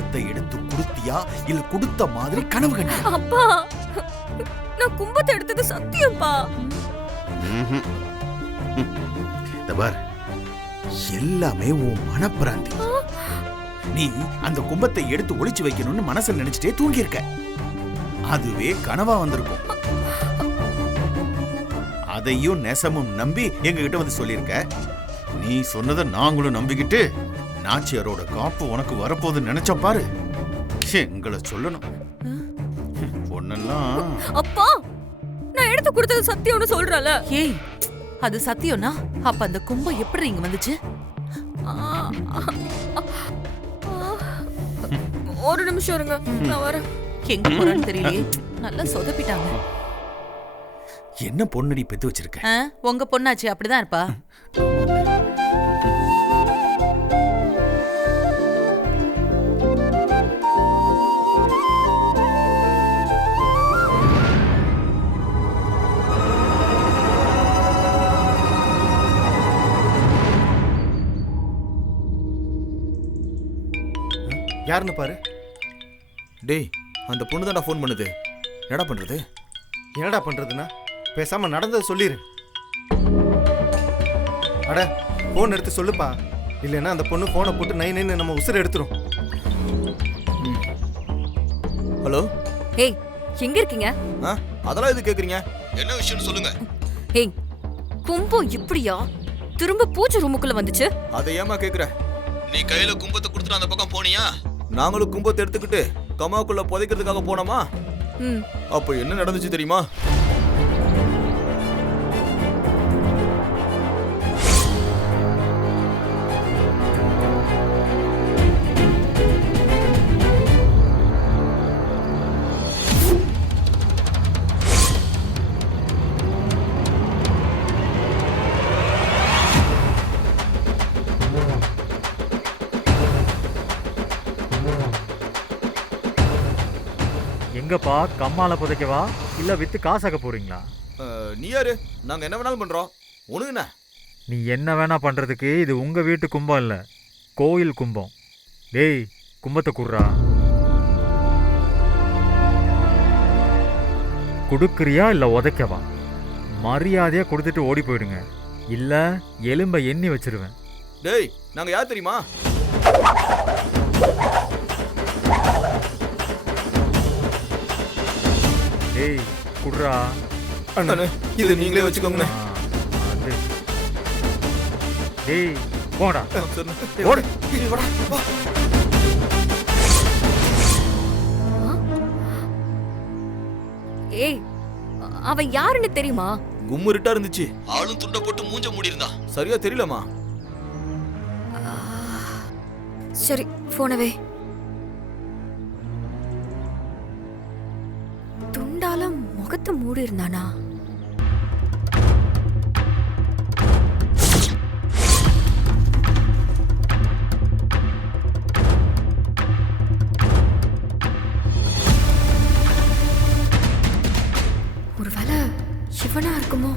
கும்பத்தை எடுத்து கொடுத்தியா? இல்ல கொடுத்த மாதிரி கனவு கண்டியா அப்பா நான் கும்பத்தை எடுத்தது சத்தியம்ப்பா. இந்த பார். எல்லாமே உன் மனப்பிராந்தி. நீ அந்த கும்பத்தை எடுத்து ஒளிச்சு வைக்கணும்னு மனசுல நினைச்சிட்டே தூங்கி இருக்க அதுவே கனவா வந்திருக்கும். அதையும் நெசமும் நம்பி எங்க கிட்ட வந்து சொல்லியிருக்க. நீ சொன்னதை நாங்களும் நம்பிக்கிட்டு நாச்சியாரோட காப்பு உனக்கு வரப்போகுதுன்னு நினைச்ச பாரு. எங்களை சொல்லணும். பொண்ணெல்லாம் அப்பா நான் எடுத்து கொடுத்தது சத்தியம்னு சொல்றல ஏய் அது சத்தியம்னா அப்ப அந்த கும்பம் எப்படி இங்க வந்துச்சு? ஒரு நிமிஷம் இருங்க நான் வரேன். எங்க போறான்னு தெரியலையே. நல்லா சொதப்பிட்டாங்க. என்ன பொண்ணடி பெத்து வச்சிருக்க? உங்க பொண்ணாச்சு அப்படிதான் இருப்பா. யாருன்னு பாரு. டேய் அந்த பொண்ணு தான்டா ஃபோன் பண்ணுது. என்னடா பண்றது? என்னடா பண்றதுன்னா? பேசாம நடந்ததை சொல்லிடு அட ஃபோன் எடுத்து சொல்லுப்பா. இல்லைன்னா அந்த பொண்ணு ஃபோனை போட்டு நை நைன்னு நம்ம உசுரை எடுத்துரும். ஹலோ? ஏய் எங்க இருக்கீங்க? ஆ அதெல்லாம் எது கேக்குறீங்க? என்ன விஷயம்னு சொல்லுங்க. ஏய் கும்பம் இப்படியா? திரும்ப பூஜை ரூமுக்குள்ள வந்துச்சு? அதை ஏமா கேக்குற? நீ கையில கும்பத்தை கொடுத்துட்டு அந்த பக்கம் போனியா? நாங்களும் கும்பத்தை எடுத்துக்கிட்டு கமாக்குள்ள புதைக்கிறதுக்காக போனோமா? ம். அப்போ என்ன நடந்துச்சு தெரியுமா? எங்கப்பா? கம்மால புதைக்கவா இல்ல வித்து காசாக்க போறீங்களா? நீ யாரு? நாங்க என்ன வேணாலும் பண்றோம். உனக்கு என்ன? நீ என்ன வேணா பண்றதுக்கு இது உங்க வீட்டு கும்பம் இல்ல. கோயில் கும்பம். டேய் கும்பத்தை குர்றா குடுக்குறியா இல்ல உதைக்கவா? மரியாதையா கொடுத்துட்டு ஓடி போயிடுங்க. இல்ல எலும்பை எண்ணி வச்சிருவேன். டேய் நாங்க யார் தெரியுமா? அண்ணே. இது நீங்களே அது. டேய் போடா ஓடு. ஏய் அவன் யாருன்னு தெரியுமா? கும்முருட்டா இருந்துச்சு. ஆளும் துண்டை போட்டு மூஞ்ச மூடி இருந்தா சரியா தெரியலமா சரி போனவே மூடி இருந்தானா ஒருவேளை சிவனா இருக்குமோ?